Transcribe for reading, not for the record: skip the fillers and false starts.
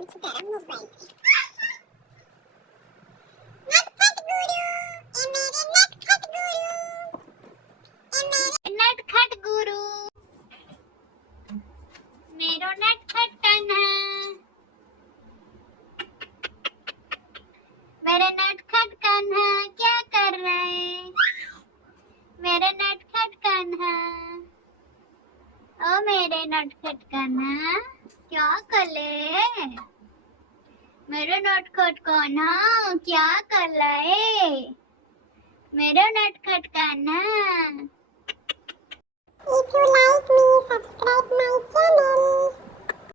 की तरह मोबाइल नटखट गुरु ए मेरे नटखट गुरु ए मेरे नटखट गुरु मेरो नटखट कान्हा मेरे नटखट कान्हा क्या कर रहे मेरे नटखट कान्हा ओ मेरे नटखट कान्हा क्या कले मेरे नटखट कान्हा क्या कर रहे मेरे नटखट कान्हा